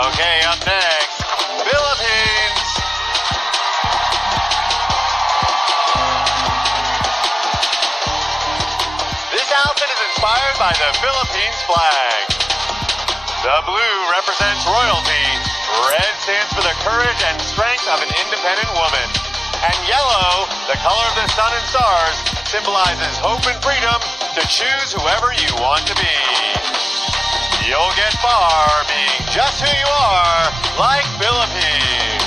Okay, up next, Philippines. This outfit is inspired by the Philippines flag. The blue represents royalty, red stands for the courage and strength of an independent woman, and yellow, the color of the sun and stars, symbolizes hope and freedom to choose whoever you want to be. You'll get far being just who you are, like Philippines.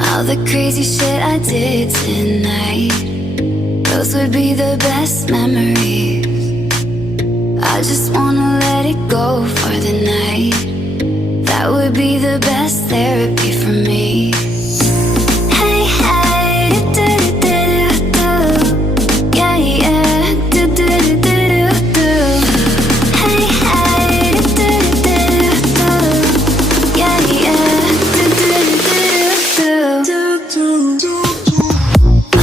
All the crazy shit I did tonight, those would be the best memories. I just wanna let it go for the night. That would be the best therapy for me. Hey, hey, do-do-do-do-do. Yeah, yeah, do-do-do-do-do. Hey, hey, do-do-do-do-do. Yeah, yeah, do-do-do-do-do.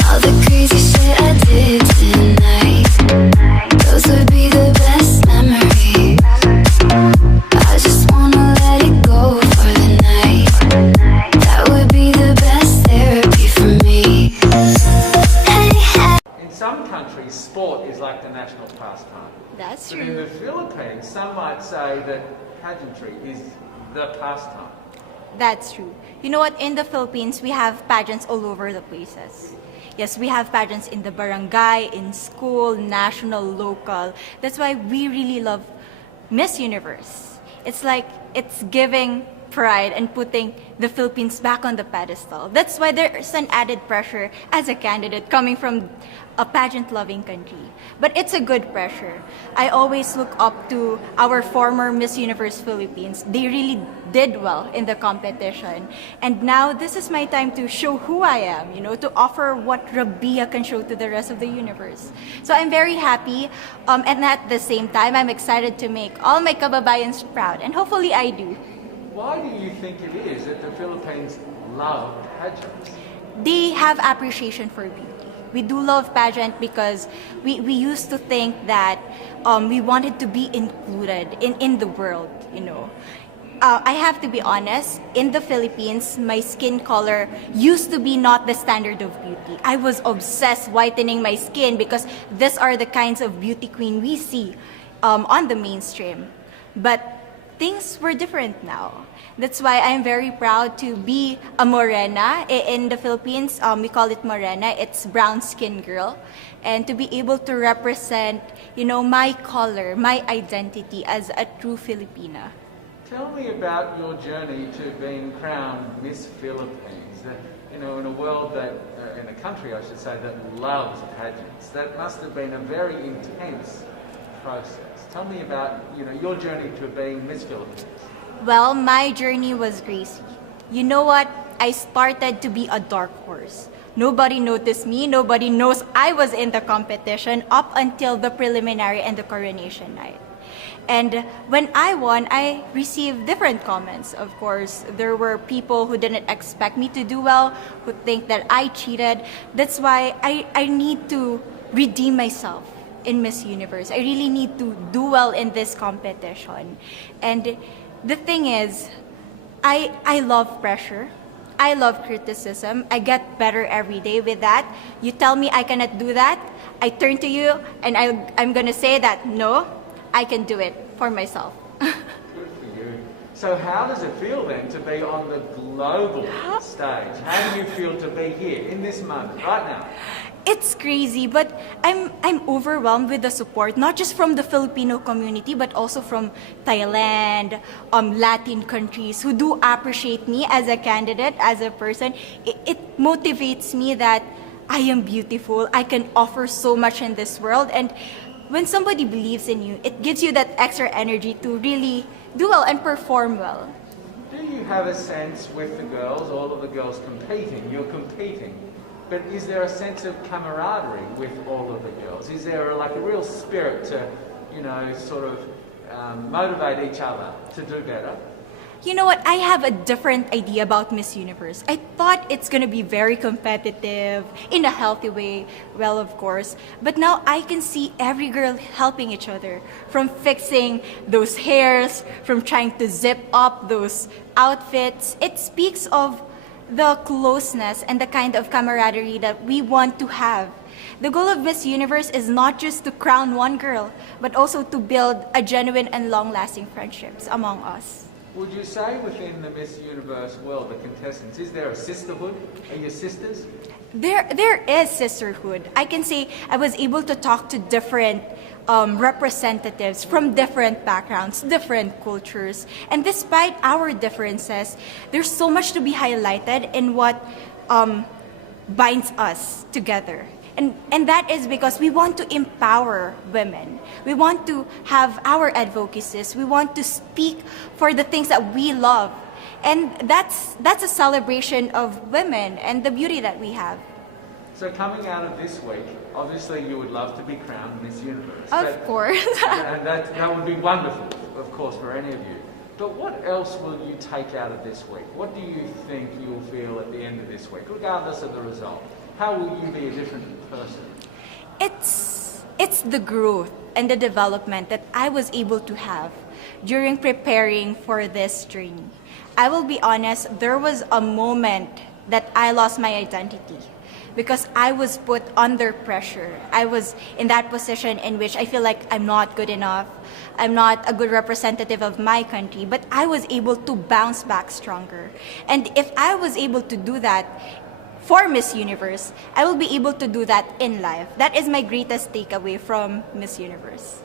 All the crazy shit I did tonight, those would be the best memories. I just wanna let it go for the night. That would be the best therapy for me. Hey, hey. In some countries, sport is like the national pastime. That's But in true. the Philippines, some might say that pageantry is the pastime. That's true. You know what? In the Philippines, we have pageants all over the places. Yes, we have pageants in the barangay, in school, national, local. That's why we really love Miss Universe. It's like it's giving pride and putting the Philippines back on the pedestal. That's why there's an added pressure as a candidate coming from a pageant-loving country. But it's a good pressure. I always look up to our former Miss Universe Philippines. They really did well in the competition. And now this is my time to show who I am, to offer what Rabiya can show to the rest of the universe. So I'm very happy, and at the same time, I'm excited to make all my kababayans proud, and hopefully I do. Why do you think it is that the Philippines love pageants? They have appreciation for beauty. We do love pageant because we used to think that we wanted to be included in the world, I have to be honest, in the Philippines, my skin color used to be not the standard of beauty. I was obsessed whitening my skin because these are the kinds of beauty queen we see on the mainstream. But things were different now. That's why I'm very proud to be a morena. In the Philippines, we call it morena. It's brown skin girl. And to be able to represent, my color, my identity as a true Filipina. Tell me about your journey to being crowned Miss Philippines. In a world that, in a country I should say, that loves pageants. That must have been a very intense process. Tell me about, your journey to being Miss Philippines. Well, my journey was crazy. You know what? I started to be a dark horse. Nobody noticed me. Nobody knows I was in the competition up until the preliminary and the coronation night. And when I won, I received different comments. Of course, there were people who didn't expect me to do well, who think that I cheated. That's why I need to redeem myself. in Miss Universe. I really need to do well in this competition. And the thing is, I love pressure. I love criticism. I get better every day with that. You tell me I cannot do that, I turn to you and I'm gonna say that no, I can do it for myself. Good for you. So how does it feel then to be on the global stage? How do you feel to be here in this moment, right now? It's crazy, but I'm overwhelmed with the support, not just from the Filipino community, but also from Thailand, Latin countries who do appreciate me as a candidate, as a person. It motivates me that I am beautiful, I can offer so much in this world, and when somebody believes in you, it gives you that extra energy to really do well and perform well. Do you have a sense with the girls, all of the girls competing, you're competing, but is there a sense of camaraderie with all of the girls? Is there like a real spirit to, sort of motivate each other to do better? You know what? I have a different idea about Miss Universe. I thought it's gonna be very competitive, in a healthy way, well, of course. But now I can see every girl helping each other, from fixing those hairs, from trying to zip up those outfits. It speaks of the closeness and the kind of camaraderie that we want to have. The goal of Miss Universe is not just to crown one girl, but also to build a genuine and long-lasting friendships among us. Would you say within the Miss Universe world, the contestants, is there a sisterhood? Are you sisters? There is sisterhood. I can say I was able to talk to different representatives from different backgrounds, different cultures. And despite our differences, there's so much to be highlighted in what binds us together. And that is because we want to empower women. We want to have our advocacies. We want to speak for the things that we love. And that's a celebration of women and the beauty that we have. So coming out of this week, obviously you would love to be crowned Miss Universe. Of course. And that would be wonderful, of course, for any of you. But what else will you take out of this week? What do you think you'll feel at the end of this week, regardless of the result? How will you be a different person? It's the growth and the development that I was able to have during preparing for this journey. I will be honest, there was a moment that I lost my identity because I was put under pressure. I was in that position in which I feel like I'm not good enough. I'm not a good representative of my country, but I was able to bounce back stronger. And if I was able to do that for Miss Universe, I will be able to do that in life. That is my greatest takeaway from Miss Universe.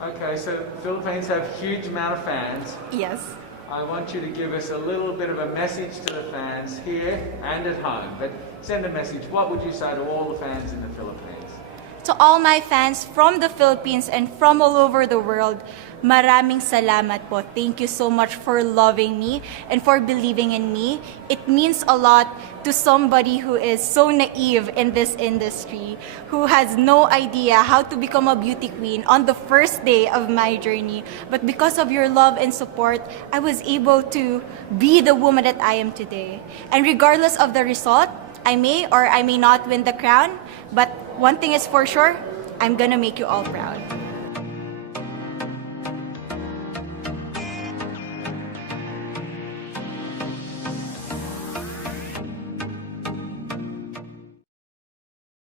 Okay, so Philippines have a huge amount of fans. Yes. I want you to give us a little bit of a message to the fans here and at home. But send a message. What would you say to all the fans in the Philippines? To all my fans from the Philippines and from all over the world, maraming salamat po. Thank you so much for loving me and for believing in me. It means a lot to somebody who is so naive in this industry, who has no idea how to become a beauty queen on the first day of my journey. But because of your love and support, I was able to be the woman that I am today. And regardless of the result, I may or I may not win the crown, but one thing is for sure, I'm gonna make you all proud.